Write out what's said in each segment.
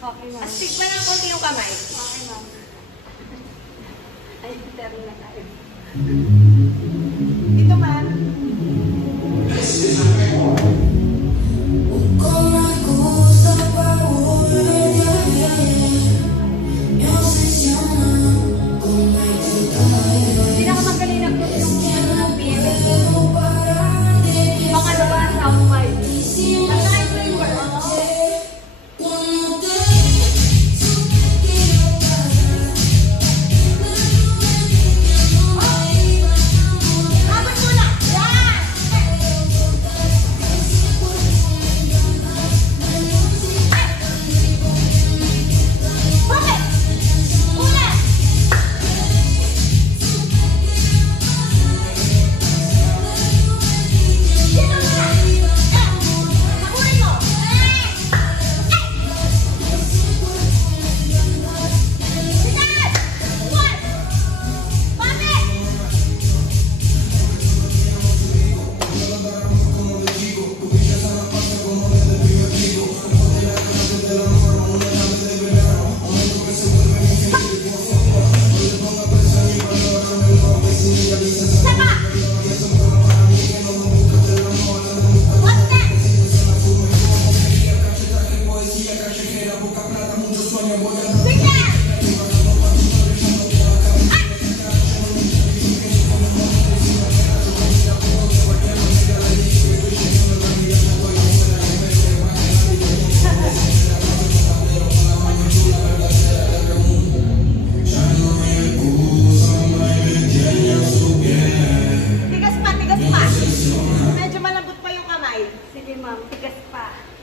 Okay, ma'am. Astig pa ng konti yung kamay. Okay, ma'am. Ay, pero na tayo. Dito, ma'am. Pinakamagaling na po yung beer. Pangalawa, sound five. Pagkain ko yung word.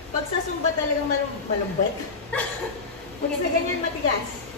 Pag sa sumba talagang malambot. Pag sa ganyan matigas.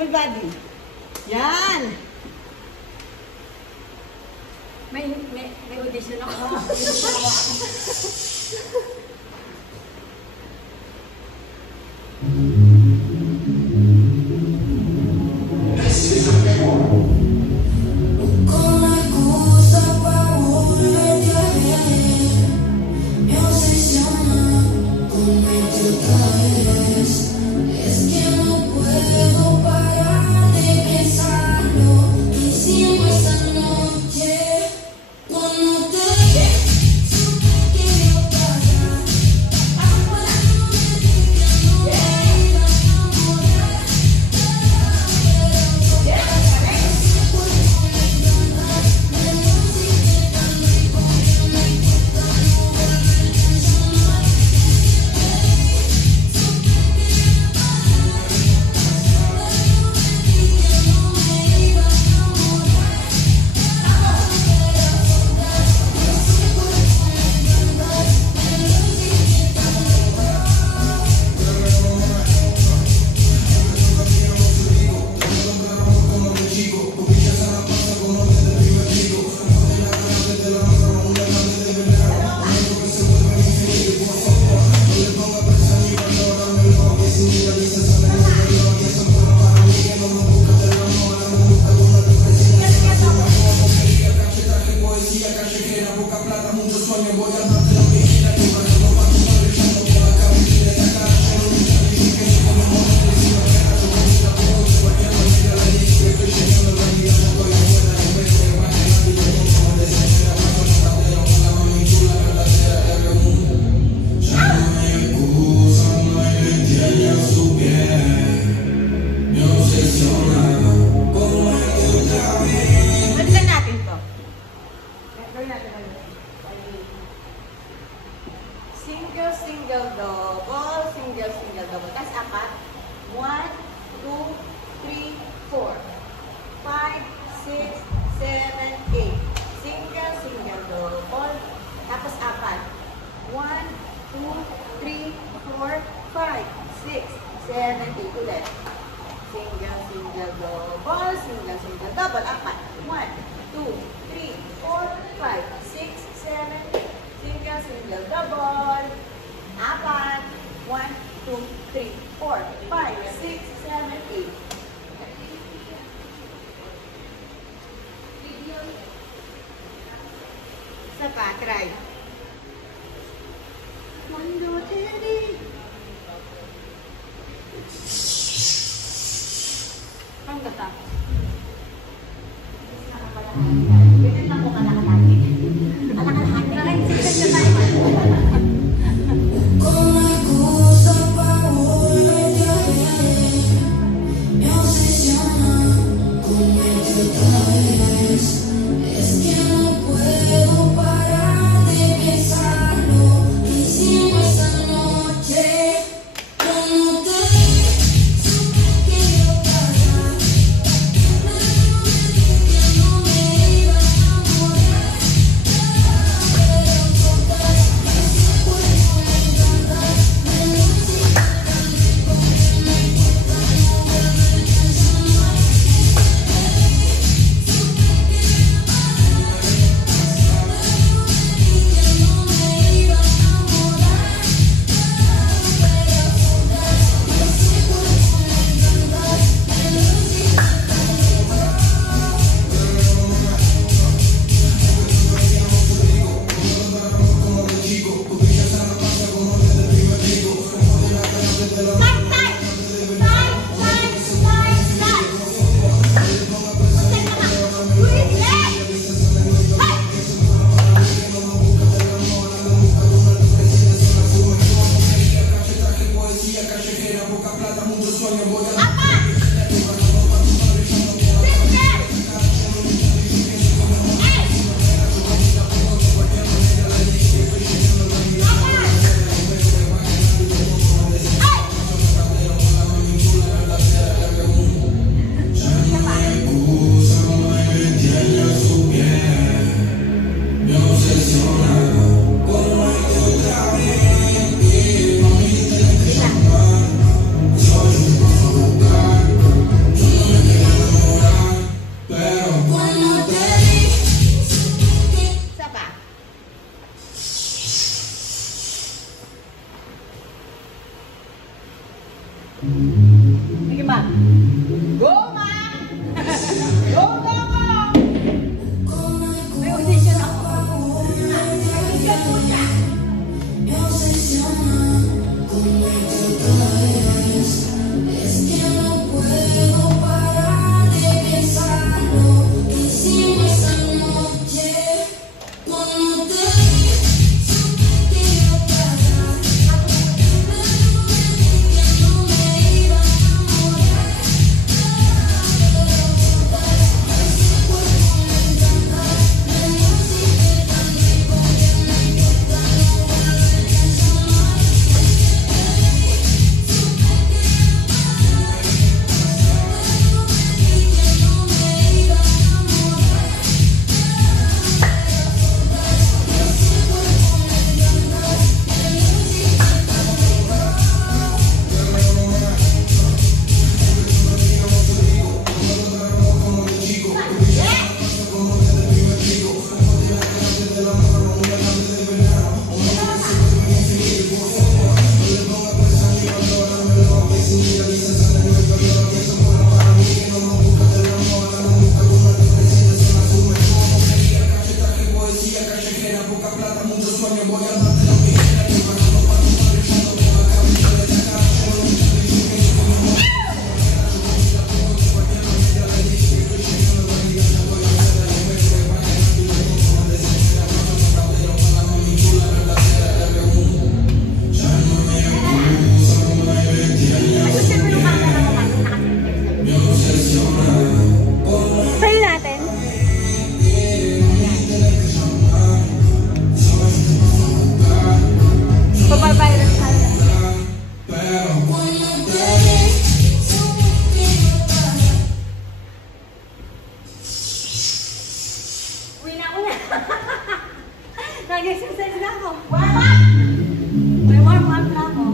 Full body. Yan. May audition ako. 6, 7, 8. Single, single, double. Tapos apat. 1, 2, 3, 4, 5, 6, 7, 8. Ulit. Single, single, double. Single, single, double. Apat. 1, 2, 3, 4, 5, 6, 7, 8. Single, single, double. Apat. 1, 2, 3, 4, 5, 6, 7, 8. Isa pa, try. 1, 2, 3. Ang gata. Ganyan lang kung kalakatati. Kalakatati. Nakainsikat na tayo. Nag-exercise na ako. Warm up! May warm up na ako.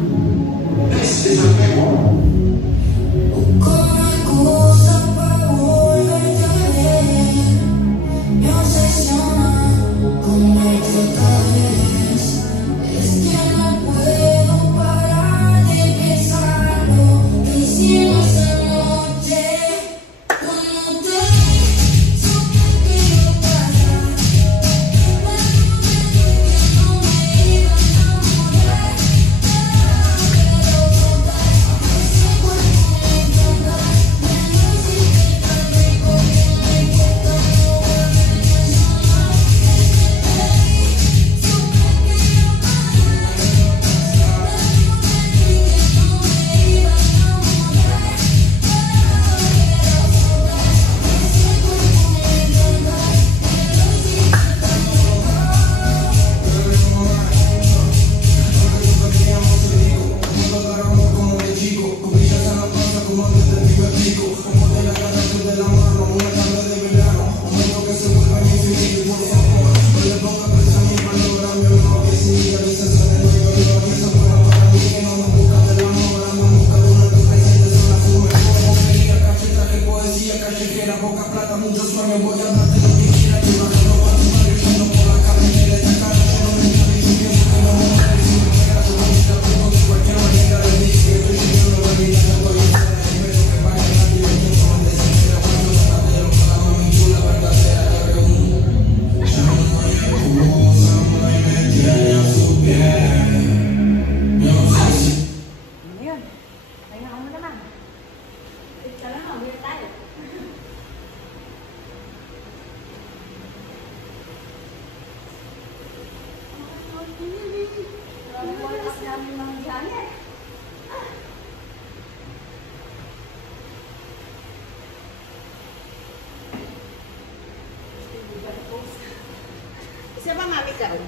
Isa ba, Mami Carol?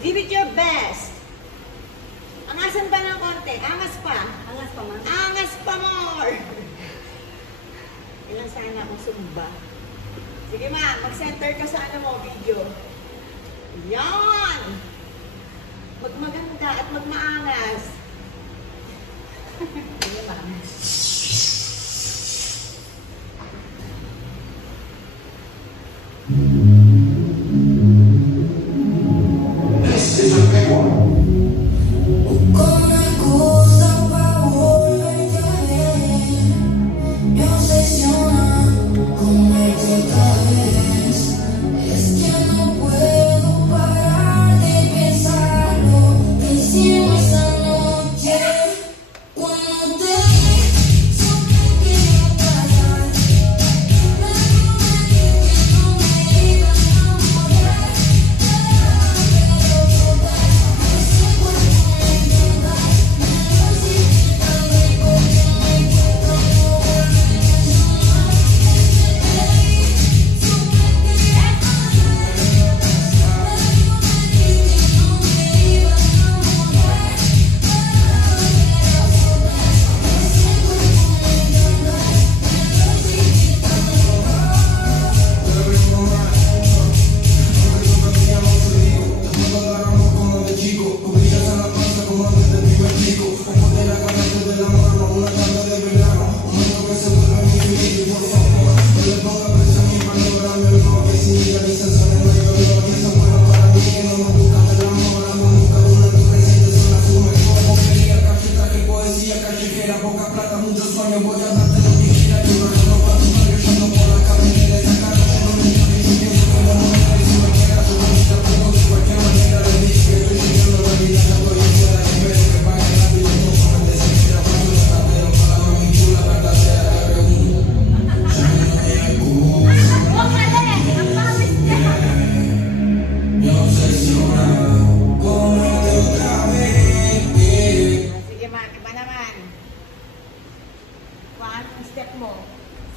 Give it your best. Angasan pa ng konti. Angas pa. Angas pa, ma'am. Angas pa more. Ilang sana akong sumba. Sige ma, mag-center ka sa ano mo, video. Yan! Magmaganda at magmaangas. Sige ma.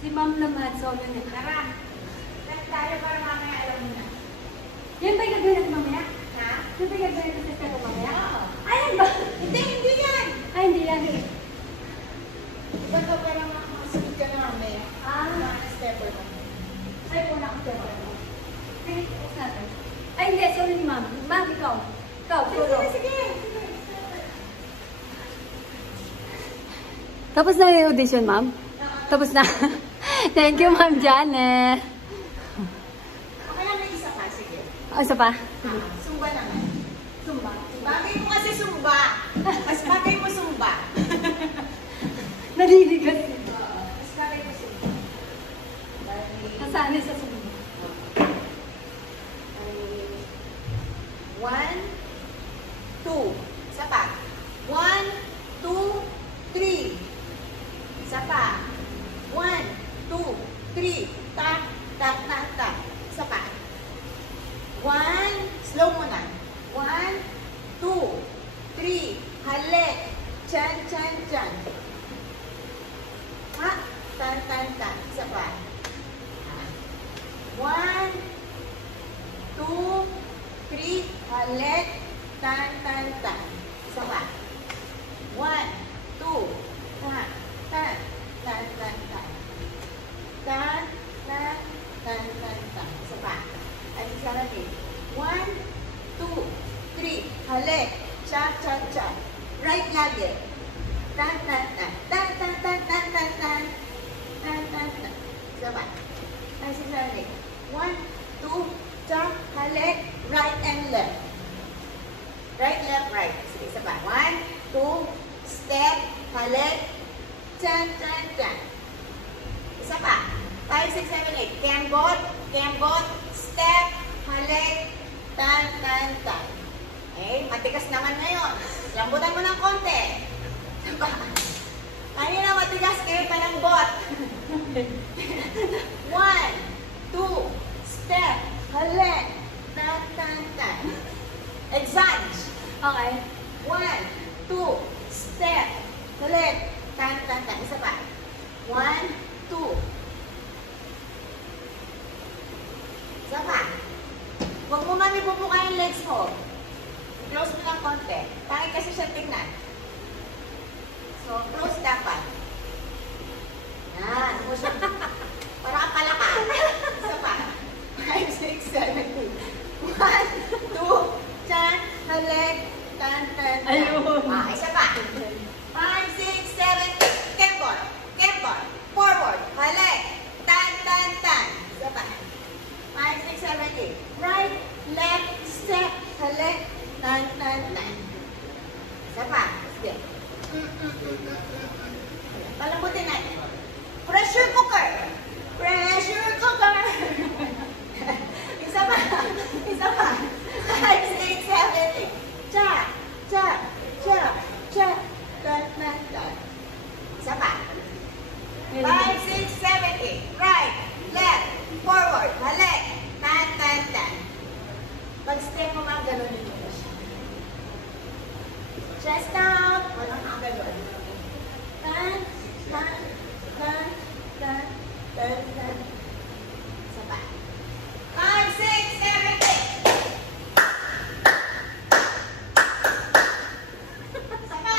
Si ma'am naman, solo na. Tara. Tara tayo para mamaya alam mo na. Yan ba'y gagawin natin mamaya? Ha? Yan ba'y gagawin natin sa step mamaya? Oo. Ayan ba? Hindi yan. Ay, hindi yan. Iba ka para makasunod ka na mamaya. Ah. Mga stepper mo. Ay, una ko step. Sige, tapos natin. Ikaw, puro. Sige. Tapos na yung audition, ma'am? Tapos na. Thank you, Ma'am Janet. Kaya may isa pa, sige. Isa pa? Sumba naman. Sumba. Bagay mo kasi sumba. Mas bagay mo sumba. Naliligat. Mas bagay mo sumba. Nasanay sa sumba. 1, 2. Isa pa. 1, 2, 3. Isa pa. 1, 2, 3. Tak, tak, tak, tak. Isa pa. 1, slow mo na. 1, 2, 3. Halik. Chan, chan, chan. Ha? Tan, tan, tan. Isa pa. 1, 2, 3. Halik. Tan, tan, tan. Isa pa. 1, 2, tan, tan, tan, tan, tan. Tan, tan, tan, tan, tan. Isa pa. Ay, isa na din. 1, 2, 3. Halik. Cha, cha, cha. Right lagi. Tan, tan, tan. Tan, tan, tan, tan, tan, tan. Tan, tan, tan. Isa pa. Ay, isa na din. 1, 2, cha, halik. Right and left. Right, left, right. Sige, isa pa. 1, 2, step, halik. Chan, chan, chan. Isa pa. 5, 6, 7, 8. Kembot, kembot, step, halik, tan, tan, tan. Okay, matigas naman ngayon. Lambutan mo ng konti. Isa pa. Kanina matigas, kayo palambot. 1, 2, step, halik, tan, tan, tan. Exage. Okay. 1, 2, step, halik, tan, tan, tan. Isa pa. 1, 2. Isa pa. Huwag mo mami pupuka yung legs mo. Close mo lang konti. Pangit kasi siya tingnan. So, close dapat. Yan. Para ka palaka. Isa pa. 5, 6, 7, 8. 1, 2, chan, halik, tan, tan, tan. Ayun. Isa pa. 5, 6, 7, 8. Kembot. Kembot. Forward. Halik. Tan, tan, tan. Isa pa. 5, 6, 7, 8. Right, left, step, halik, tan, tan, tan. Isa pa. Sige. Palambutin natin. Pressure cooker. Pressure cooker. Isa pa. Isa pa. 5, 6, 7, 8. Cha, cha, cha, cha, tan, tan, tan. Isa pa. 5, 6, 7, 8. Right, left, forward, halik, tan, tan, tan. Pag-step mo mga ganunin mo na siya. Chest out. Walang mga ganun. Tan, tan, tan, tan, tan, tan. Isa pa. 5, 6, 7, 8. Isa pa.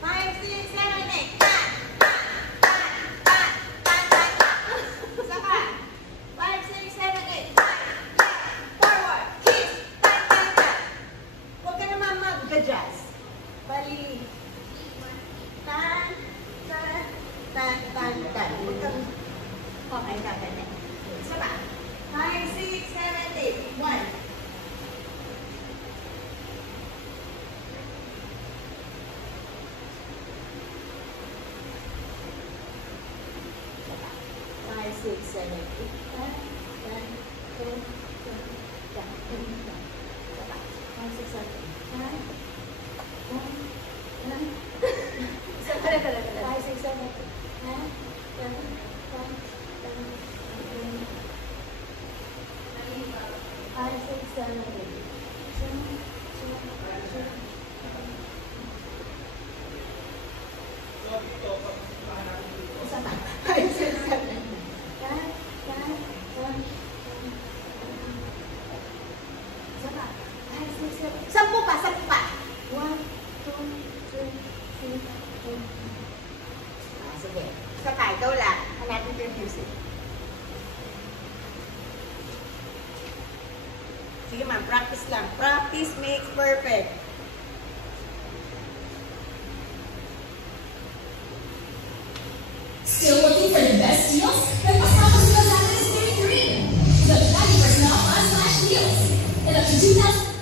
5, 6, 7, 8. Tan, tan, tan, tan, tan, tan, tan. Isa pa. 5, 6, 7, 8. Tan, left, forward, twist, tan, tan, tan. Huwag ka naman mag-adjust. Bali. Tan, tan, tan, tan, tan. Huwag kang... Okay, gagana. Isa pa. 5, 6, 7, 8. 1. 5, 6, 7, 8. Tan, tan, tan, tan, tan, tan, tan. Isa pa. 5, 6, 7, 8. Tan, tan, tan. Isa pa. 5, 6, 7, 8. Tan, tan, tan, tan, tan. 5, 6, 7, 8. Isa pa. 5, 6, 7, 8. Tan, tan, tan. Isa pa. 5, 6, 7. 10 pa, 10 pa. Sige ma'am, practice lang. Practice makes perfect. Still looking for the best deals? Then Pascal's Deals Outlet is very green. The 90% off on-flash deals. And up to 2,000.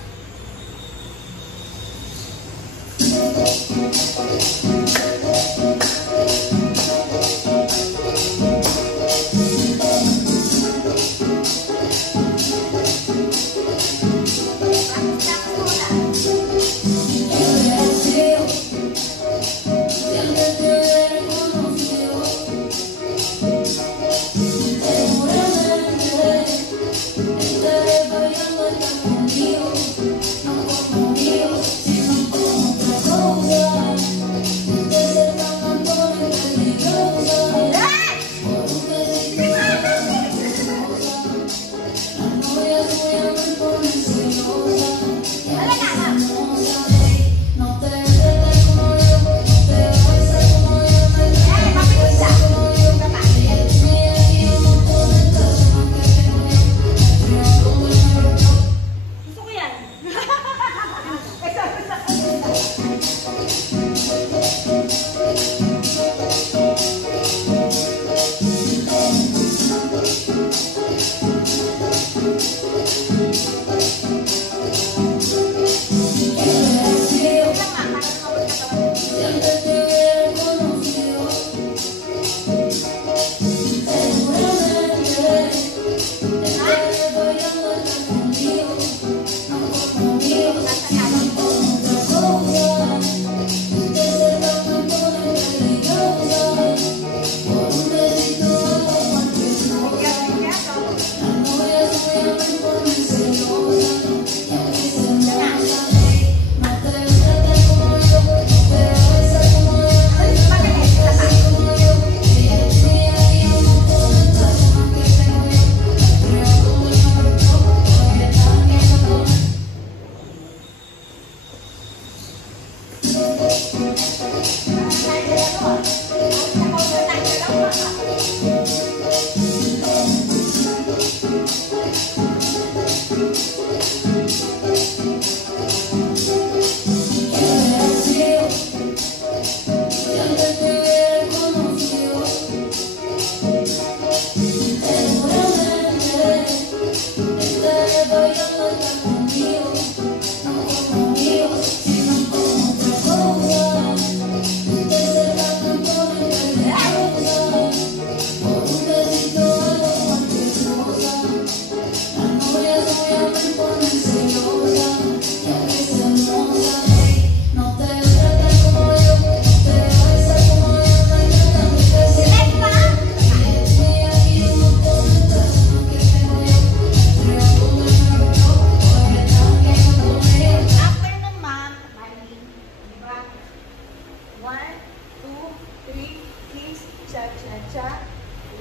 cha-cha-cha,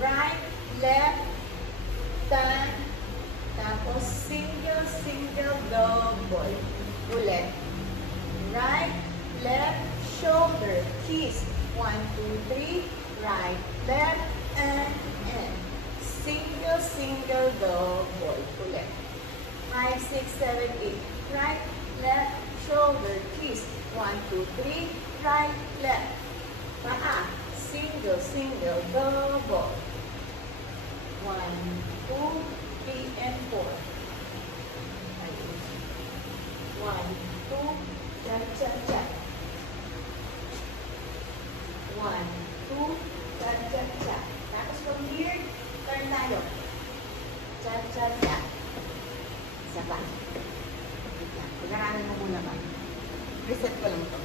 right, left, turn, tapos single, single, double. Ulit. Right, left, shoulder, kiss. 1, 2, 3, right, left, and. Single, single, double. Ulit. 5, 6, 7, 8. Right, left, shoulder, kiss. 1, 2, 3, right, left. Paa. Single, single, double. 1, 2, 3, and 4. 1, 2, cha-cha-cha. 1, 2, cha-cha-cha. Tapos from here, turn tayo. Cha-cha-cha. Isa pa. Pag-aralan mo muna ba? Reset ko lang ito.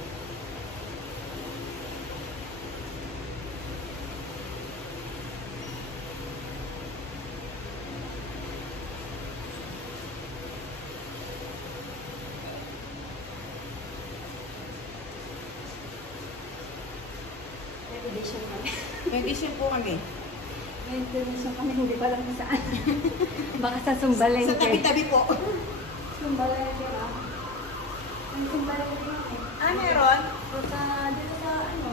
Meditation kami. Meditation po kami. Meditation kami, hindi pa lang kung saan. Baka sa Sumbalengke. Sa tabi-tabi po. Sumbalengke ba? Ang Sumbalengke eh. Ah, meron? Dito sa ano?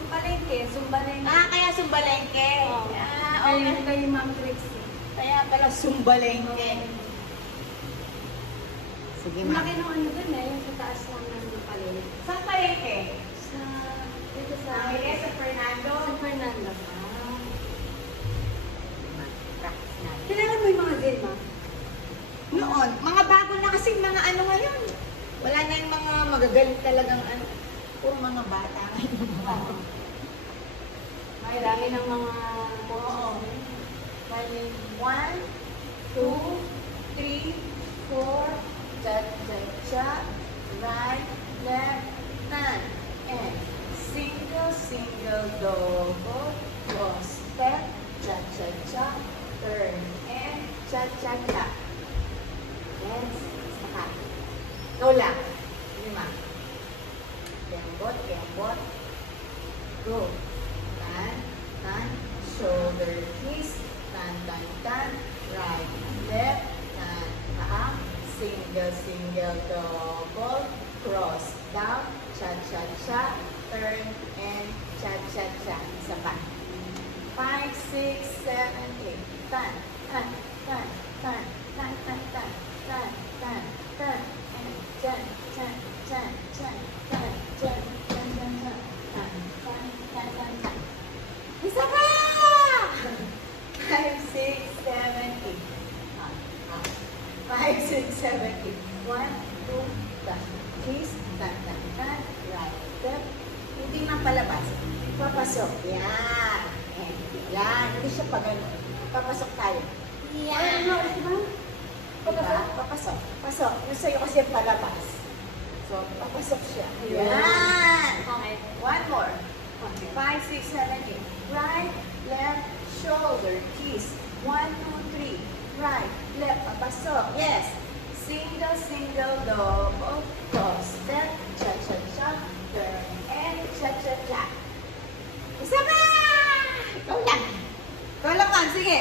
Sumbalengke, Sumbalengke. Ah, kaya Sumbalengke. Oh. Ah, okay. Kay Ma'am Trixie. Kaya pala Sumbalengke. Sige, Ang ma. laki ng ano dun eh, yung sa taas lang ng palengke. Saan palengke? Sa, dito sa, Sa Fernando. San Fernando. Practice natin. Kailangan mo yung mga game, ma? Noon, mga bago na kasi mga ano ngayon. Wala na yung mga magagaling talagang ano. Puro mga bata ngayon. Marami ng mga... Oo. Bali, 1, 2, 3, 4, cha-cha-cha, right, left, hand, and single, single, double, cross, step, cha-cha-cha, turn, and cha-cha-cha. Yes, saka. Lola, lima. Kembot, kembot. Go. Tan, tan, shoulder kiss, tan, tan, tan, right, left, tan, paa, single, single, double, cross, down, cha-cha-cha, turn, and cha-cha-cha. Isa pa. 5, 6, 7, 8. Tan, tan, tan, tan, tan, tan, tan, tan, tan, tan, and chan, chan, chan, chan, chan, chan, chan, chan, chan, tan, tan, tan, tan, tan. Isa pa! 5, 6, 7, 8. 5, 6, 7, 8. 1, 2, tan. Kiss, tan, tan, tan. Right, step. Hindi man palabas. Papasok. Yan. Yan. Hindi siya pa ganun. Papasok tayo. Yan. Diba? Papasok. Pasok. Yung sa'yo kasi palabas. So, papasok siya. Yan. Okay. One more. 5, 6, 7, 8. Right, left, shoulder, kiss. 1, 2, 3. Right, left, papasok. Yes. Single, single, double, cross, step, cha-cha-cha, turn, and cha-cha-cha. Isa pa! Ikaw lang. Ikaw lang, man. Sige.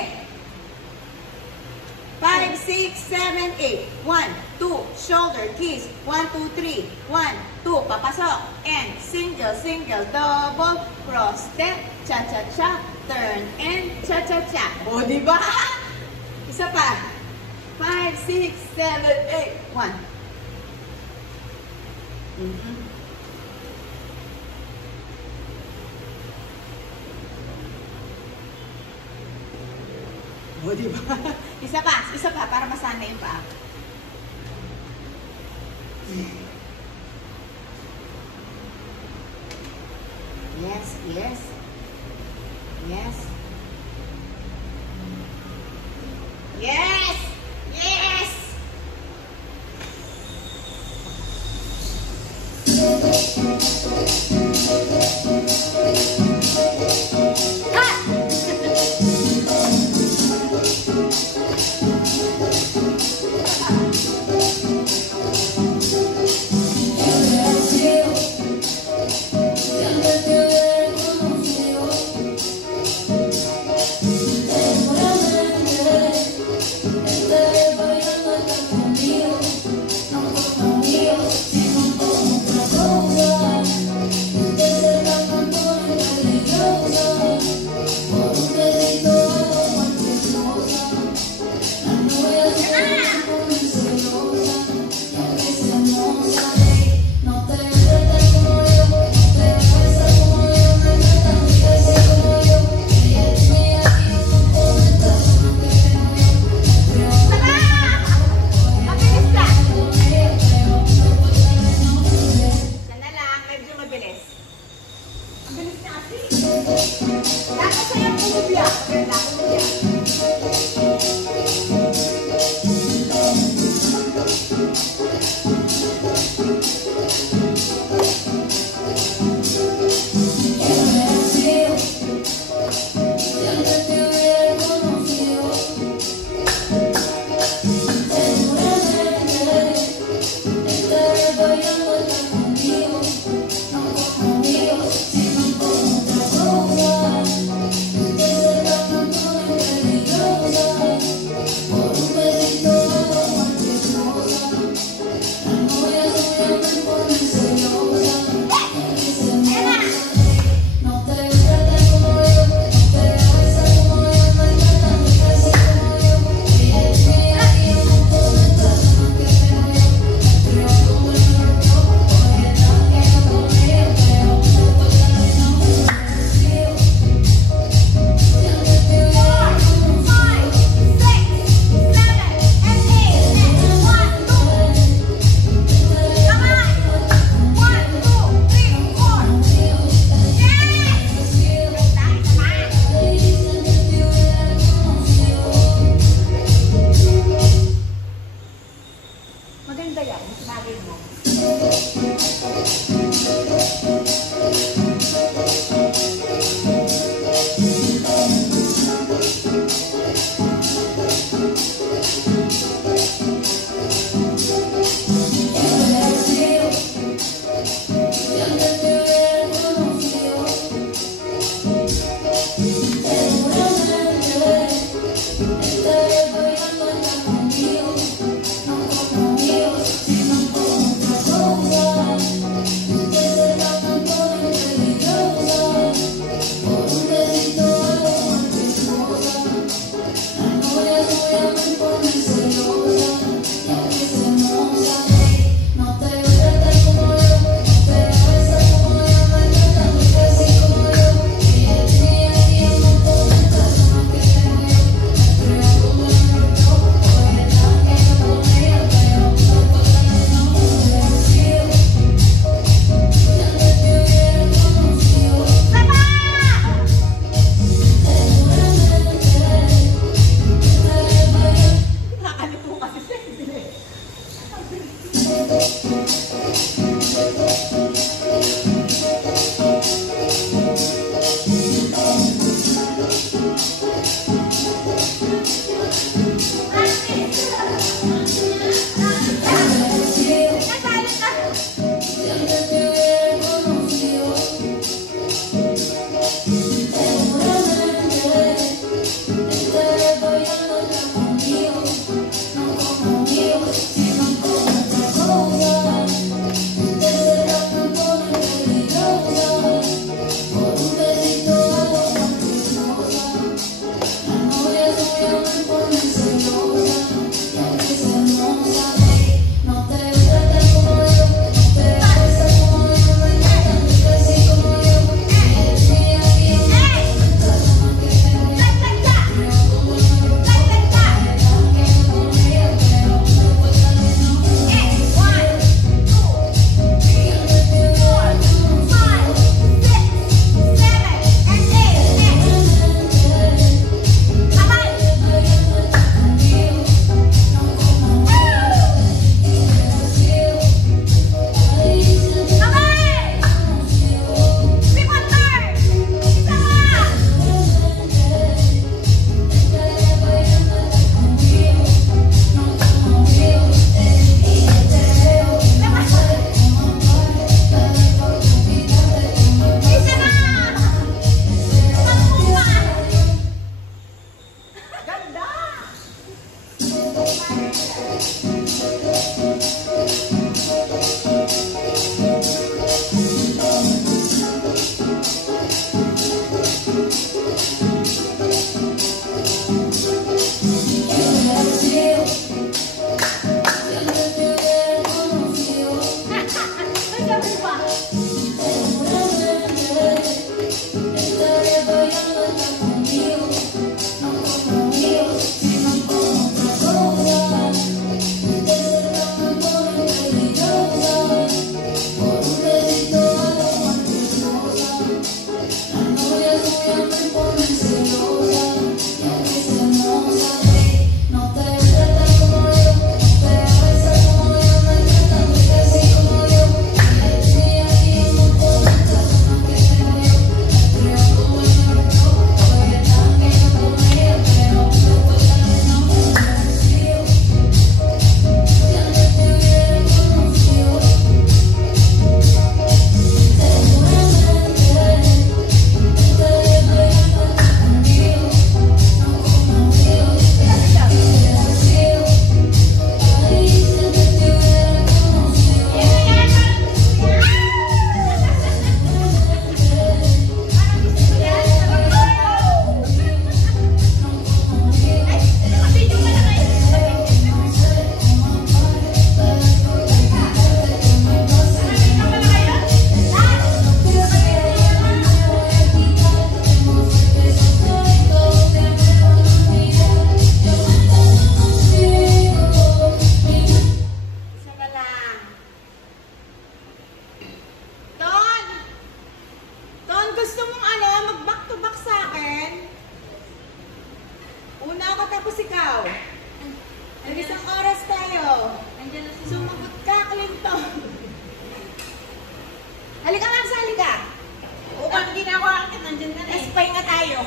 5, 6, 7, 8. 1, 2, shoulder, kiss. 1, 2, 3. 1, 2, papasok. And single, single, double, cross, step, cha-cha-cha, turn, and cha-cha-cha. O, diba? Isa pa. 5, 6, 7, 8. 1. O, diba? Isa pa, para masana yung paa. Yes, yes. Yes. Yes! Yes! tapos ikaw. Nag-isang oras tayo. Sumagot ka, Clinton. Halika nga, halika. Upang ginawa ka, nandiyan ka na. Mas pahinga tayo.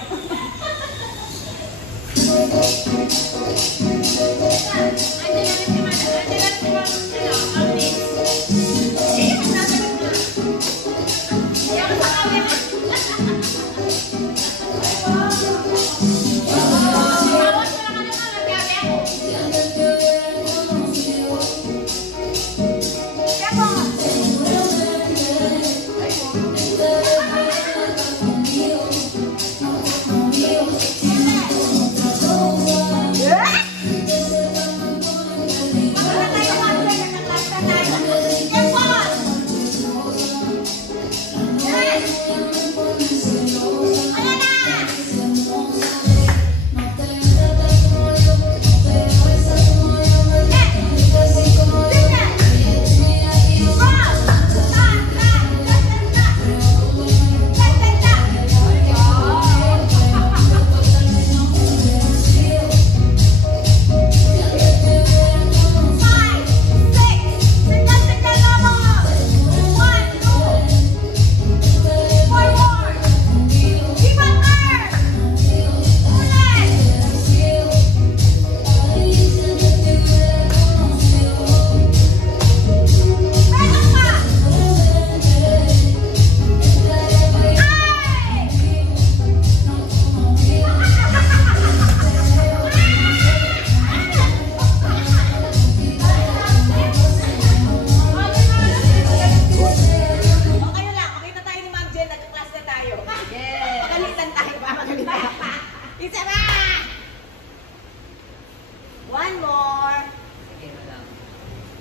One more.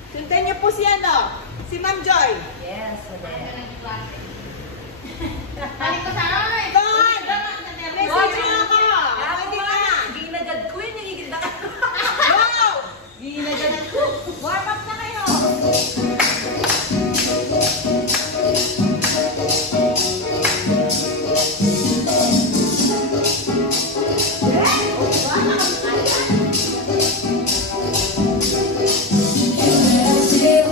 Sundan niyo po si ano? Si Ma'am Joy. Yes, Balik ko sa akin. Doon! Message mo ako. Pwede ka na. Ginagad ko yun, nagigil na ka. Wow! Ginagad ko. Warm up na kayo. Yeah.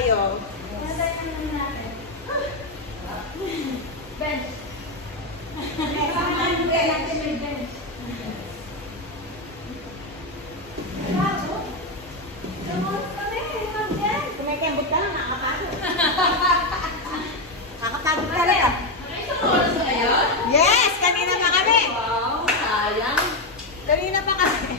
tayo. Bench. Kumikembot ka lang, nakakapagod. Nakakapagod talaga. Yes! Kanina pa kami. Wow, sayang. Kanina pa kami.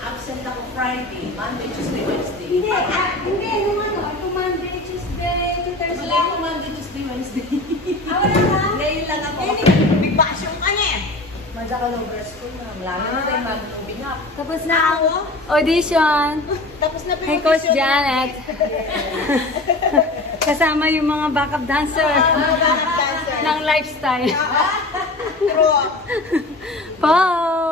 Absent ako Friday, Monday, Tuesday, Wednesday. Hindi, nung ano, kung Monday, Tuesday, Thursday. Wala ako Monday, Tuesday, Wednesday. Wala ka? Ngayon lang ako. Big bakasyon ka niya. Madya ka ng breast ko na. Wala na tayo mag-ubing up. Tapos na. Awo. Audition. Tapos na Kay Coach Janet. Kasama yung mga backup dancer Backup dancer. ng lifestyle. True. Pause!